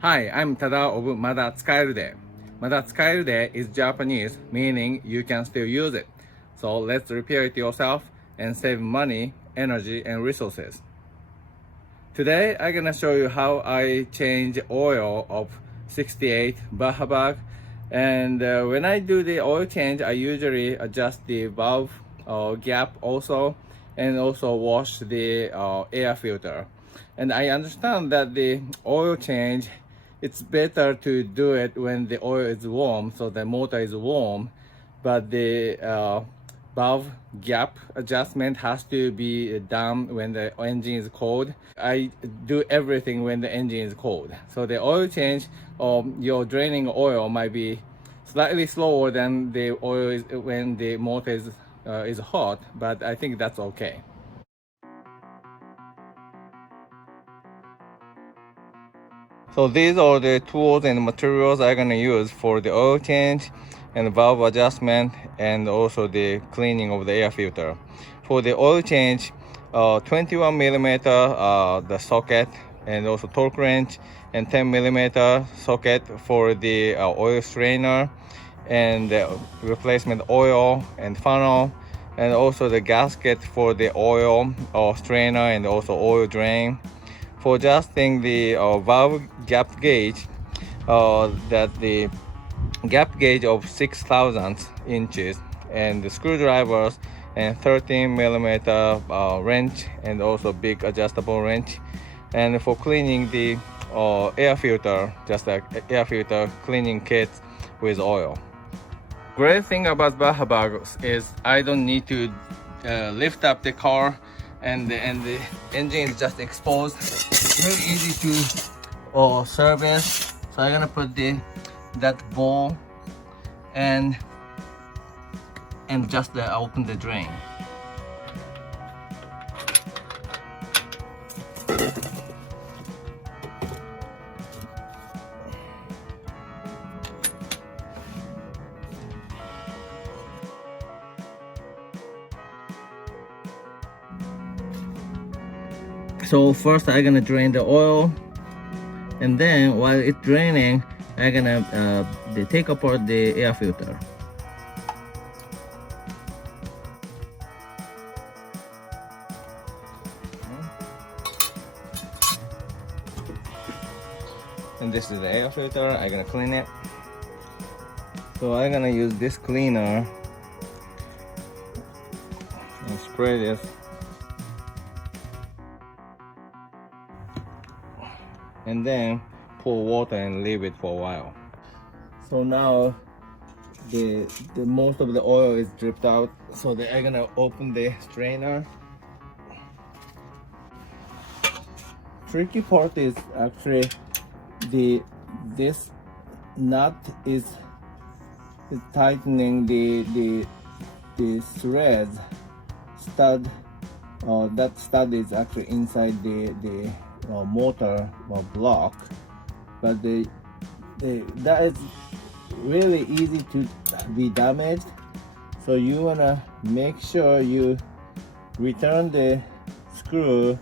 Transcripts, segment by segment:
Hi, I'm Tada of Mada Tsukaeru de. Mada Tsukaeru de is Japanese, meaning you can still use it. So let's repair it yourself and save money, energy, and resources. Today, I'm gonna show you how I change oil of 68 Baja Bug. And when I do the oil change, I usually adjust the valve gap also, and also wash the air filter. And I understand that the oil change, it's better to do it when the oil is warm, so the motor is warm, but the valve gap adjustment has to be done when the engine is cold. I do everything when the engine is cold. So the oil change or your draining oil might be slightly slower than the oil is when the motor is hot, but I think that's okay. So these are the tools and materials I'm gonna use for the oil change and valve adjustment and also the cleaning of the air filter. For the oil change, 21 millimeter the socket and also torque wrench, and 10 millimeter socket for the oil strainer, and replacement oil and funnel, and also the gasket for the oil strainer and also oil drain. For adjusting the valve gap gauge, that the gap gauge of 6,000 inches, and the screwdrivers and 13 millimeter wrench, and also big adjustable wrench. And for cleaning the air filter, just like air filter cleaning kit with oil. Great thing about Baja Bug is I don't need to lift up the car, and the engine is just exposed. Very easy to service. So I'm gonna put that ball and just open the drain. So first I'm gonna drain the oil, and then while it's draining, I'm gonna take apart the air filter. And this is the air filter. I'm gonna clean it. So I'm gonna use this cleaner and spray this. And then pour water and leave it for a while. So now the most of the oil is dripped out. So I'm gonna open the strainer. Tricky part is actually this nut is tightening the thread stud. That stud is actually inside the motor block, but that is really easy to be damaged. So you wanna make sure you return the screw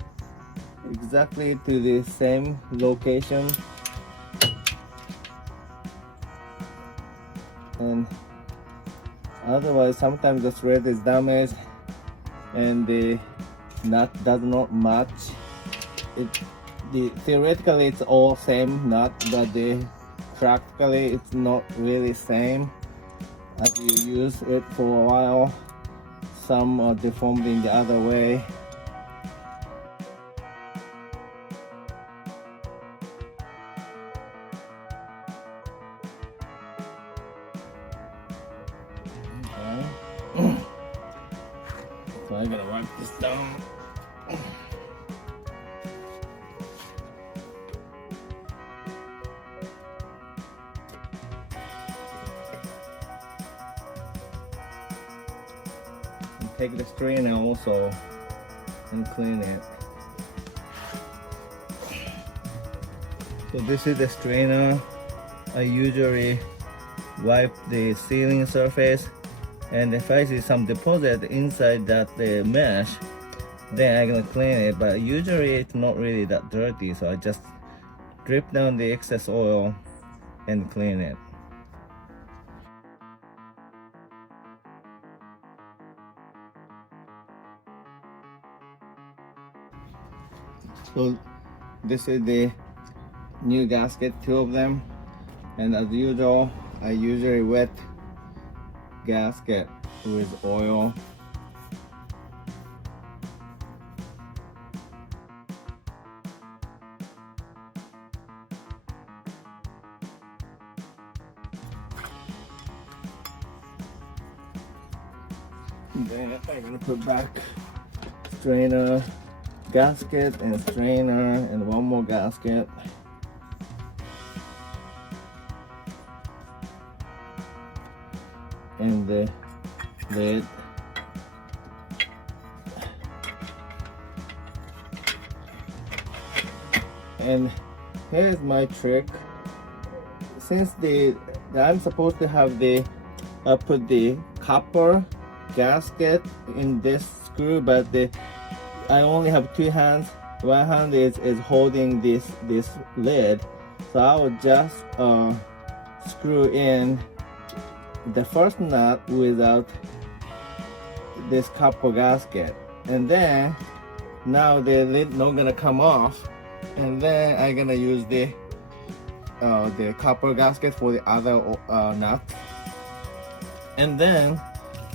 exactly to the same location, and otherwise sometimes the thread is damaged and the nut does not match. Theoretically it's all same nut, but practically it's not really same. As you use it for a while, some are deformed in the other way. Okay. So I'm gonna wipe this down. Take the strainer also and clean it. So this is the strainer. I usually wipe the sealing surface, and if I see some deposit inside that mesh, then I'm gonna clean it. But usually it's not really that dirty, so I just drip down the excess oil and clean it. So this is the new gasket, 2 of them, and as usual I usually wet gasket with oil. And then I'm gonna put back strainer, gasket and strainer, and one more gasket. And the lid. And here's my trick. Since I'm supposed to have put the copper gasket in this screw, but I only have 2 hands. One hand is holding this lid, so I will just screw in the first nut without this copper gasket, and then now the lid not gonna come off, and then I'm gonna use the copper gasket for the other nut. And then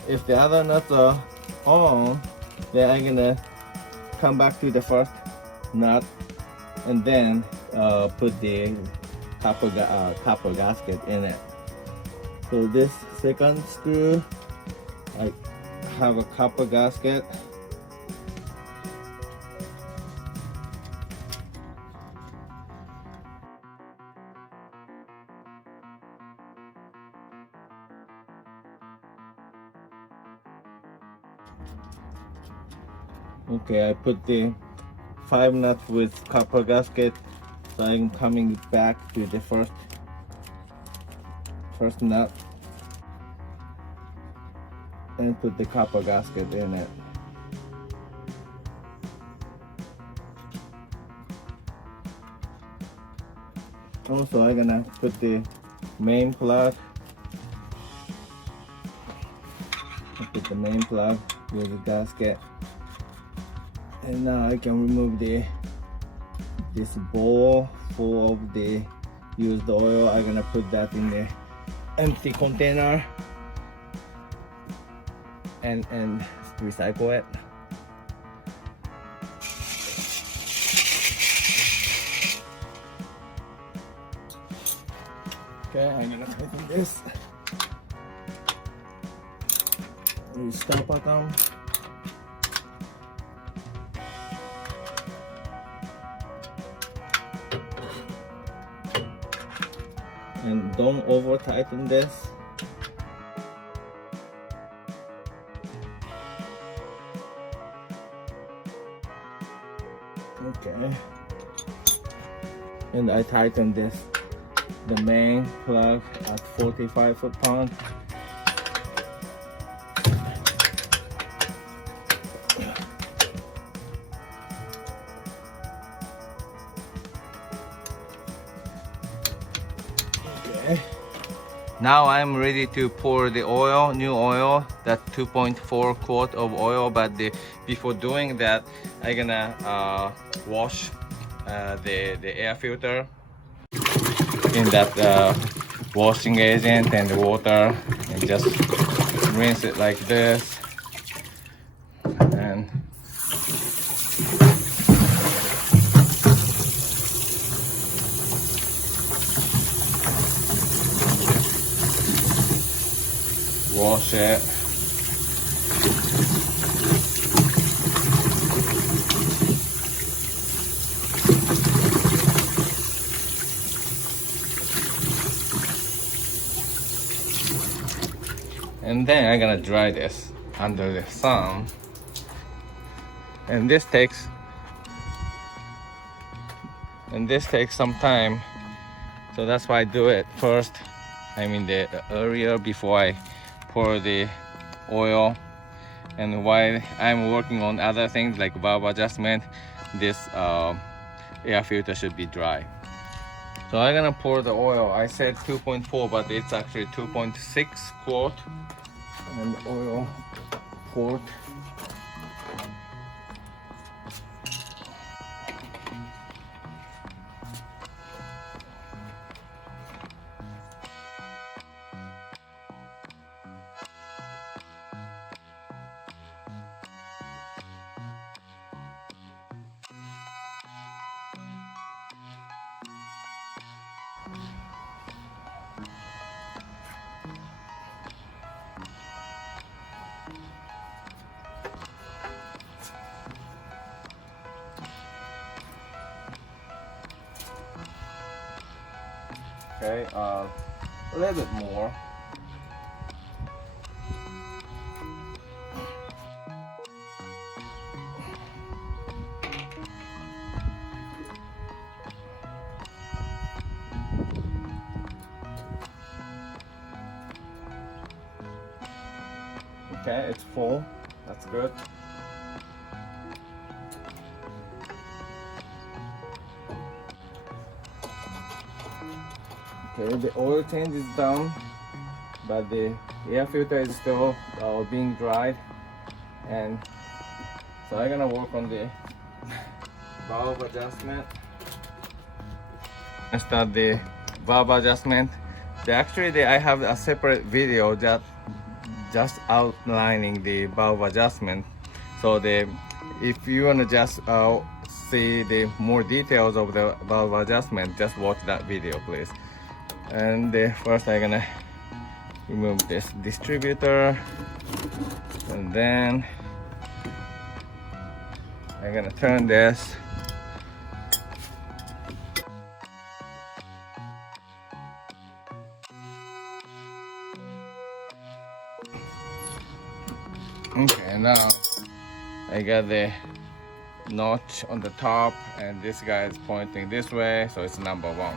if the other nuts are on, then I'm gonna come back to the first nut and then put the copper gasket in it. So this second screw, I have a copper gasket. Okay, I put the 5 nuts with copper gasket, so I'm coming back to the first nut and put the copper gasket in it. Also, I'm gonna put the main plug. I put the main plug with the gasket. And now I can remove this bowl full of the used oil. I'm gonna put that in the empty container and recycle it. Okay, I'm gonna tighten this. Stop button. And don't over tighten this. Okay. And I tighten the main plug at 45 foot-pound. Now I'm ready to pour the oil, new oil, that 2.4 quart of oil. But before doing that, I'm gonna wash the air filter in that washing agent and the water, and just rinse it like this. And wash it. And then I'm gonna dry this under the sun. And this takes some time. So that's why I do it first. I mean the earlier, before I pour the oil. And while I'm working on other things like valve adjustment, this air filter should be dry. So I'm gonna pour the oil. I said 2.4, but it's actually 2.6 quart. And oil poured. Okay, a little bit more. Okay, it's full. That's good. Okay, the oil change is done, but the air filter is still being dried, and so I'm gonna work on the valve adjustment. I start the valve adjustment. I have a separate video that just outlining the valve adjustment. So if you wanna just see the more details of the valve adjustment, just watch that video, please. And first I'm gonna remove this distributor, and then I'm gonna turn this. Okay, now I got the notch on the top, and this guy is pointing this way, so it's number 1.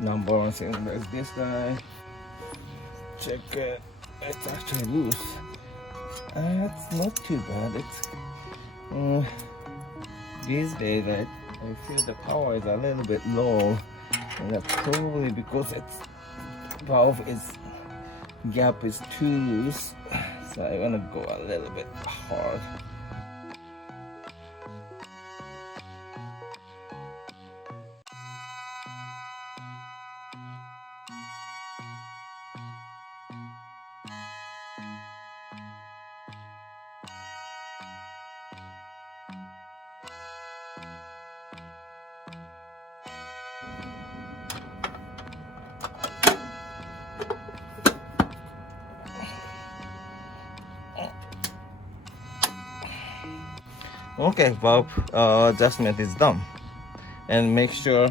Number 1 cylinder is this guy. Check it. It's actually loose. It's not too bad. It's these days I feel the power is a little bit low, and that's probably because its valve gap is too loose. So I want to go a little bit hard. Okay, valve adjustment is done, and make sure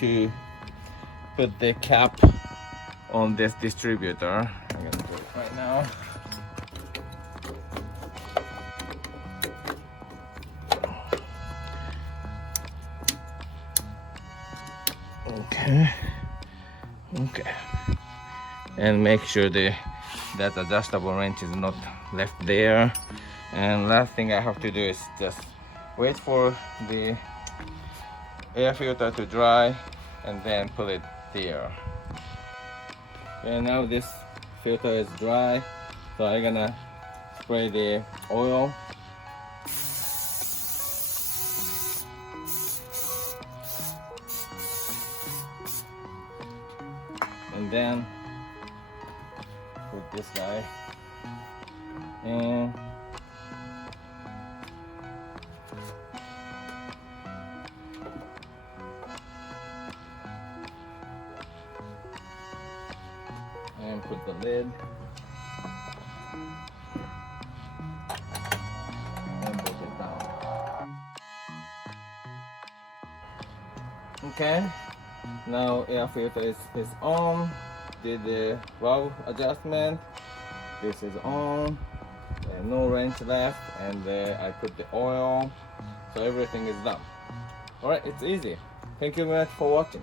to put the cap on this distributor. I'm gonna do it right now. Okay, and make sure that adjustable wrench is not left there. And last thing I have to do is just wait for the air filter to dry and then put it there. And now this filter is dry, so I'm gonna spray the oil. And then put this guy in. And put the lid and put it down. Okay, now air filter is on. Did the valve adjustment. This is on. No wrench left, and I put the oil, so everything is done. Alright, it's easy. Thank you very much for watching.